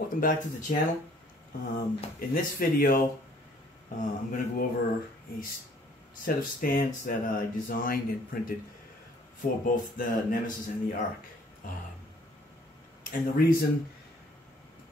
Welcome back to the channel. In this video I'm going to go over a set of stands that I designed and printed for both the Nemesis and the Arc. And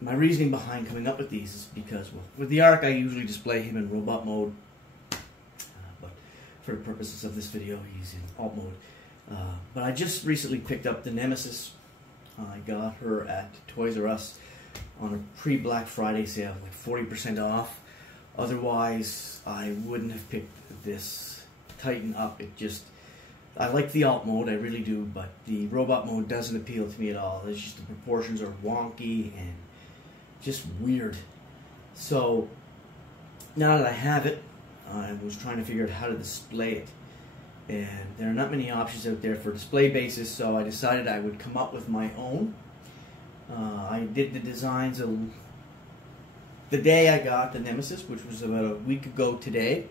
my reasoning behind coming up with these is because, well, with the Arc I usually display him in robot mode, but for the purposes of this video he's in alt mode. But I just recently picked up the Nemesis. I got her at Toys R Us on a pre-Black Friday sale, like 40% off. Otherwise, I wouldn't have picked this Titan up. I like the alt mode, I really do, but the robot mode doesn't appeal to me at all. It's just the proportions are wonky and just weird. So, now that I have it, I was trying to figure out how to display it. And there are not many options out there for display bases, so I decided I would come up with my own. I did the designs the day I got the Nemesis, which was about a week ago today.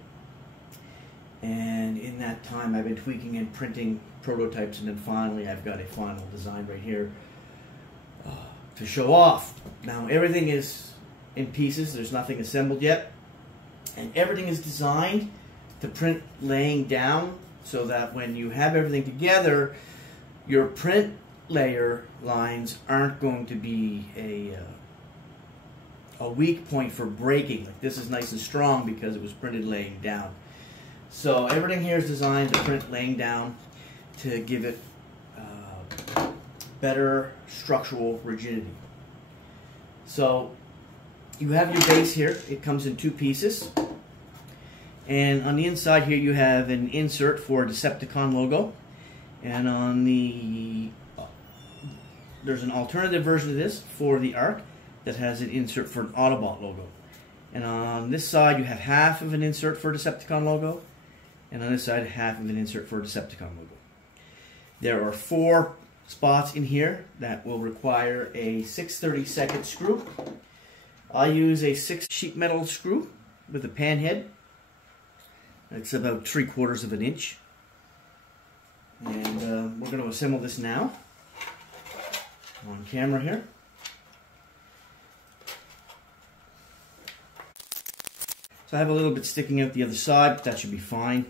And in that time I've been tweaking and printing prototypes, and then finally I've got a final design right here to show off. Now everything is in pieces, there's nothing assembled yet. And everything is designed to print laying down, so that when you have everything together, your print layer lines aren't going to be a weak point for breaking. Like, this is nice and strong because it was printed laying down. So everything here is designed to print laying down to give it better structural rigidity. So you have your base here. It comes in two pieces. And on the inside here you have an insert for a Decepticon logo. And on there's an alternative version of this for the Arc that has an insert for an Autobot logo. And on this side you have half of an insert for a Decepticon logo, and on this side half of an insert for a Decepticon logo. There are 4 spots in here that will require a 6/32 screw. I use a 6 sheet metal screw with a pan head. It's about 3/4 of an inch. And we're going to assemble this now on camera here. So I have a little bit sticking out the other side, but that should be fine.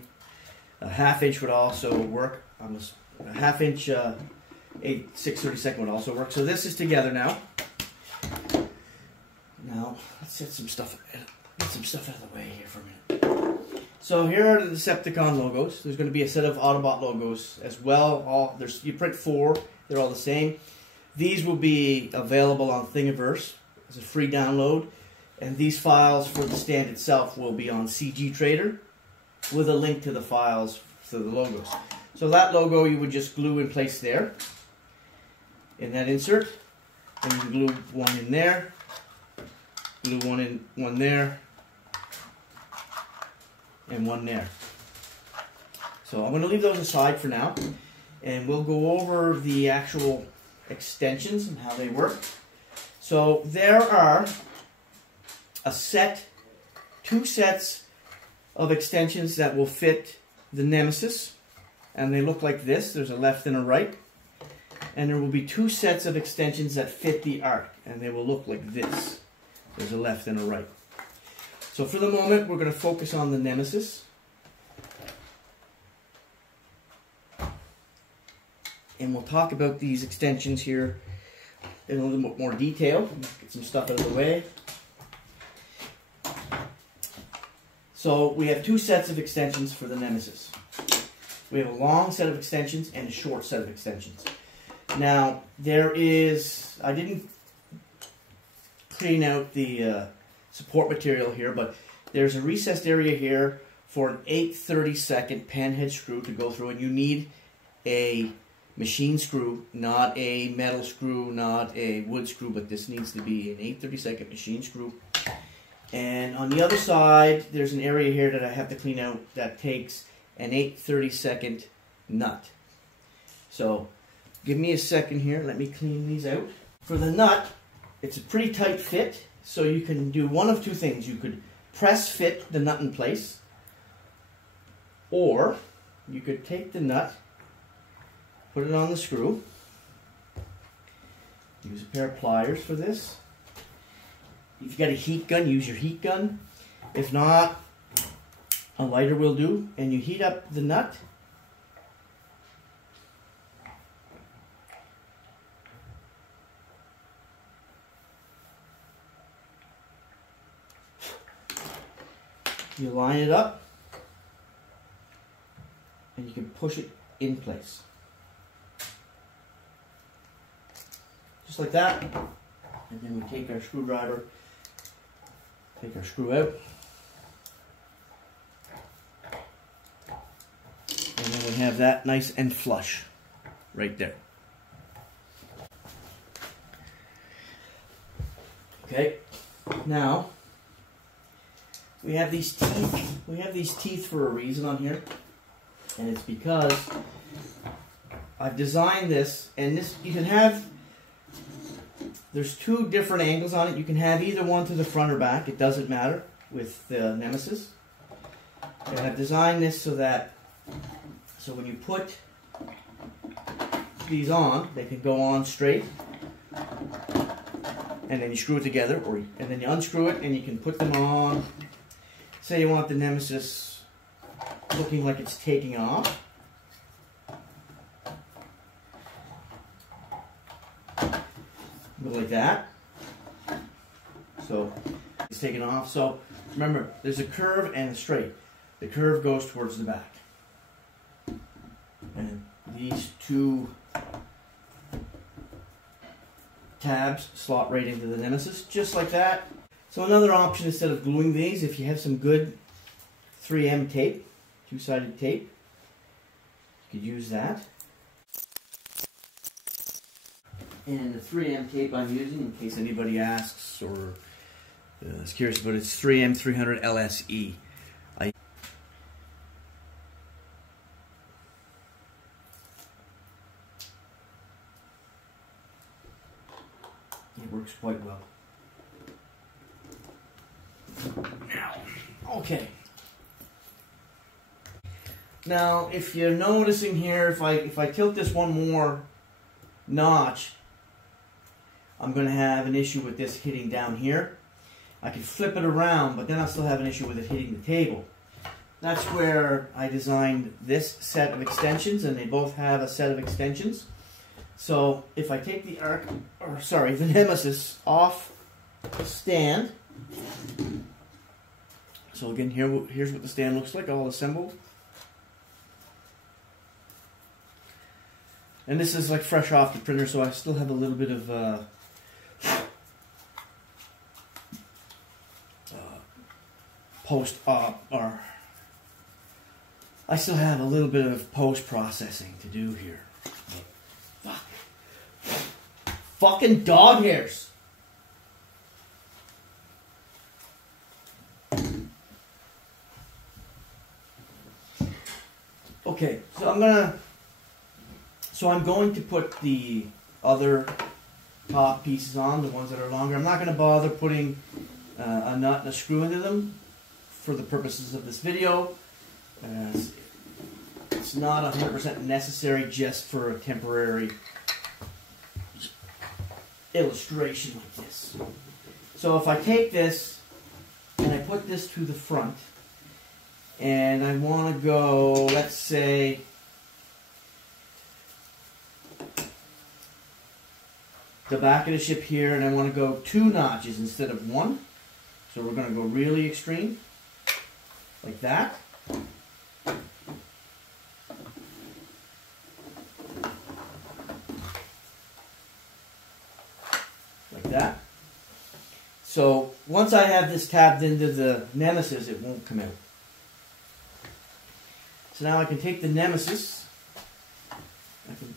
A 1/2 inch would also work. A 1/2 inch 6/32 would also work. So this is together now. Now let's get some stuff out of the way here for a minute. So here are the Decepticon logos. There's going to be a set of Autobot logos as well. You print 4. They're all the same. These will be available on Thingiverse as a free download. And these files for the stand itself will be on CG Trader with a link to the files for the logos. So that logo you would just glue in place there in that insert. And you can glue one in there, glue one there, and one there. So I'm going to leave those aside for now, and we'll go over the actual extensions and how they work. So there are two sets of extensions that will fit the Nemesis, and they look like this. There's a left and a right. And there will be 2 sets of extensions that fit the Arc, and they will look like this. There's a left and a right. So for the moment, we're going to focus on the Nemesis. And we'll talk about these extensions here in a little bit more detail. Get some stuff out of the way. So we have 2 sets of extensions for the Nemesis. We have a long set of extensions and a short set of extensions. Now, I didn't clean out the support material here, but there's a recessed area here for an 8/32 pan head screw to go through, and you need a machine screw, not a metal screw, not a wood screw, but this needs to be an 8/32 machine screw. And on the other side there's an area here that I have to clean out that takes an 8/32 nut. So give me a second here, let me clean these out. For the nut, it's a pretty tight fit. So you can do one of 2 things. You could press fit the nut in place, or you could take the nut, put it on the screw, use a pair of pliers for this, If you got a heat gun, use your heat gun. If not, a lighter will do. And you heat up the nut. You line it up, and you can push it in place. Just like that. And then we take our screwdriver, take our screw out, and then we have that nice and flush right there. Okay, now we have these teeth. We have these teeth for a reason on here, and it's because I've designed this, and this you can have. There's two different angles on it. You can have either one to the front or back. It doesn't matter with the Nemesis. And I've designed this so that when you put these on, they can go on straight, and then you screw it together, and then you unscrew it, and you can put them on. Say you want the Nemesis looking like it's taking off. Go like that. So it's taken off. So remember, there's a curve and a straight. The curve goes towards the back. And these two tabs slot right into the Nemesis, just like that. So another option, instead of gluing these, if you have some good 3M tape, two-sided tape, you could use that. And the 3M tape I'm using, in case anybody asks or is curious about it, it's 3M 300 LSE. It works quite well. Now, okay. Now, if you're noticing here, if I tilt this one more notch, I'm going to have an issue with this hitting down here. I can flip it around, but then I'll still have an issue with it hitting the table. That's where I designed this set of extensions, and they both have a set of extensions. So if I take the Nemesis off the stand, so again, here's what the stand looks like, all assembled. And this is like fresh off the printer, so I still have a little bit of I still have a little bit of post-processing to do here. But, fuck. Fucking dog hairs! Okay, so I'm going to put the other top pieces on, the ones that are longer. I'm not going to bother putting a nut and a screw into them for the purposes of this video. It's not 100% necessary, just for a temporary illustration like this. So if I take this and I put this to the front, and I want to go, let's say, the back of the ship here, and I want to go 2 notches instead of 1. So we're going to go really extreme, like that. Like that. So once I have this tabbed into the Nemesis, it won't come out. So now I can take the Nemesis, I can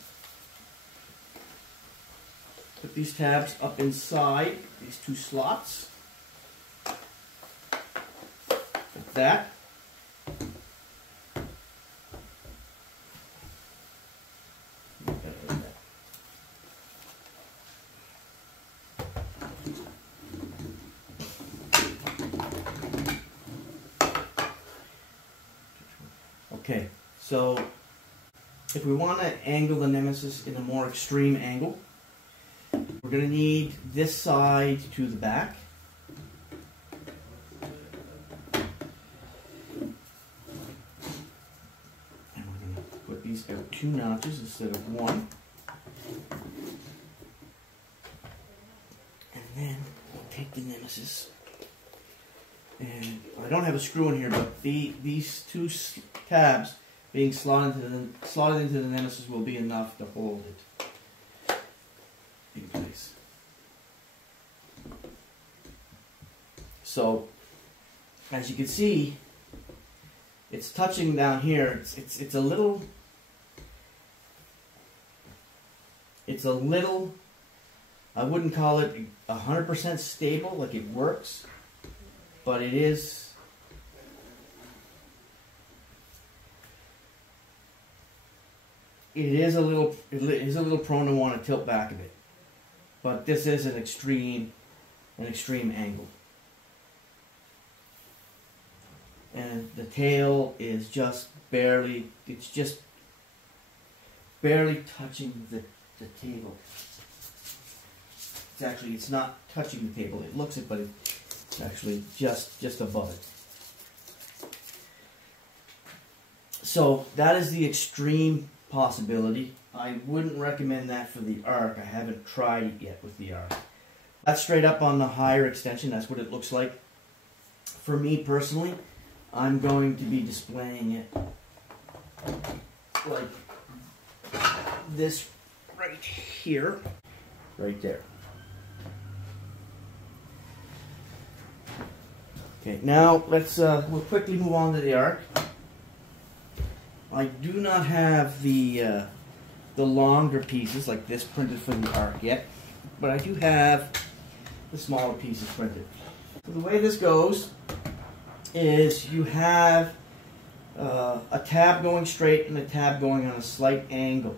put these tabs up inside these 2 slots, like that. Okay, so if we want to angle the Nemesis in a more extreme angle, we're going to need this side to the back. 2 notches instead of 1. And then we'll take the Nemesis. And I don't have a screw in here, but these 2 tabs being slotted into the Nemesis will be enough to hold it in place. So, as you can see, it's touching down here. It's a little. I wouldn't call it 100% stable, like it works, but it is. It is a little prone to want to tilt back a bit, but this is an extreme angle. And the tail is just barely, it's barely touching the table. It's not touching the table. It looks it, but it's actually just above it. So that is the extreme possibility. I wouldn't recommend that for the arc. I haven't tried it yet with the arc. That's straight up on the higher extension. That's what it looks like. For me personally, I'm going to be displaying it like this right here, right there. Okay, now let's we'll quickly move on to the arc. I do not have the longer pieces like this printed for the arc yet, but I do have the smaller pieces printed. So the way this goes is you have a tab going straight and a tab going on a slight angle.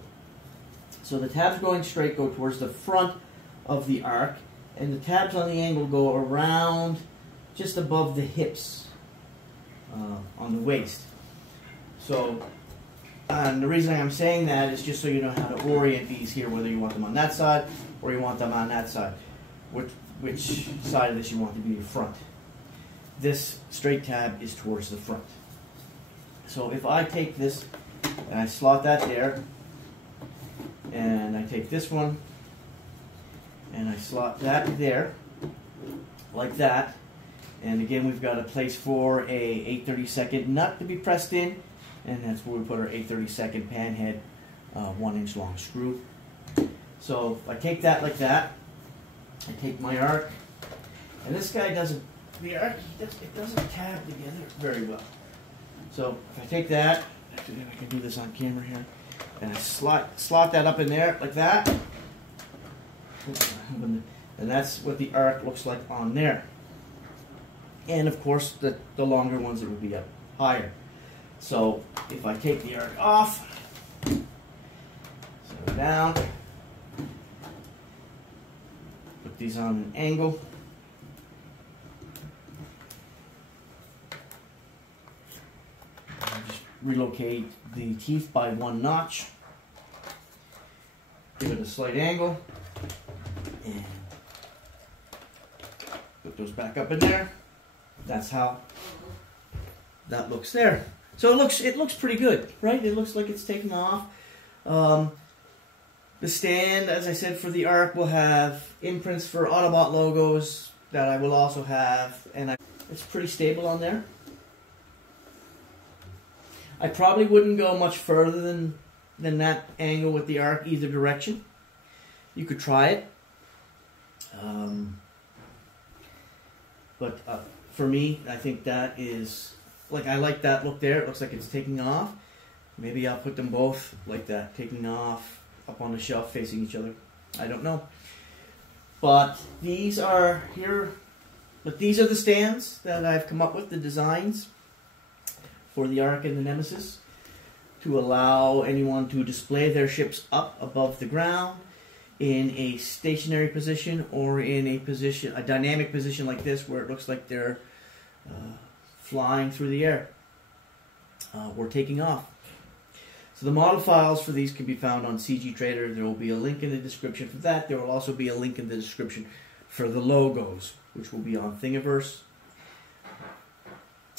So the tabs going straight go towards the front of the arc, and the tabs on the angle go around just above the hips on the waist. So, and the reason I'm saying that is just so you know how to orient these here, whether you want them on that side or you want them on that side, which side of this you want to be the front. This straight tab is towards the front. So if I take this and I slot that there, and I take this one and I slot that there, like that, and again we've got a place for a 8/32 nut to be pressed in, and that's where we put our 8/32 pan head 1-inch long screw. So if I take that like that, I take my arc, and this guy doesn't, the arc, it doesn't tab together very well. So if I take that, actually I can do this on camera here, and I slot that up in there like that, and that's what the arc looks like on there. And of course the longer ones, it would be up higher. So if I take the arc off, set it down, put these on an angle, just relocate the teeth by 1 notch, give it a slight angle, and put those back up in there. That's how that looks there. So it looks pretty good, right? It looks like it's taken off. The stand, as I said, for the arc will have imprints for Autobot logos that I will also have, and it's pretty stable on there. I probably wouldn't go much further than that angle with the arc either direction. You could try it. But for me, I think that is, I like that look there. It looks like it's taking off. Maybe I'll put them both like that, taking off up on the shelf facing each other. I don't know. But these are here. But these are the stands that I've come up with, the designs for the Ark and the Nemesis, to allow anyone to display their ships up above the ground in a stationary position or in a dynamic position like this, where it looks like they're flying through the air or taking off. So the model files for these can be found on CG Trader. There will be a link in the description for that. There will also be a link in the description for the logos, which will be on Thingiverse.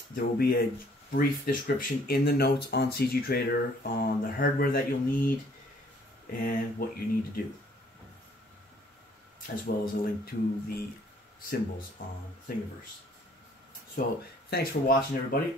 There will be a brief description in the notes on CG Trader on the hardware that you'll need and what you need to do, as well as a link to the symbols on Thingiverse. So thanks for watching, everybody.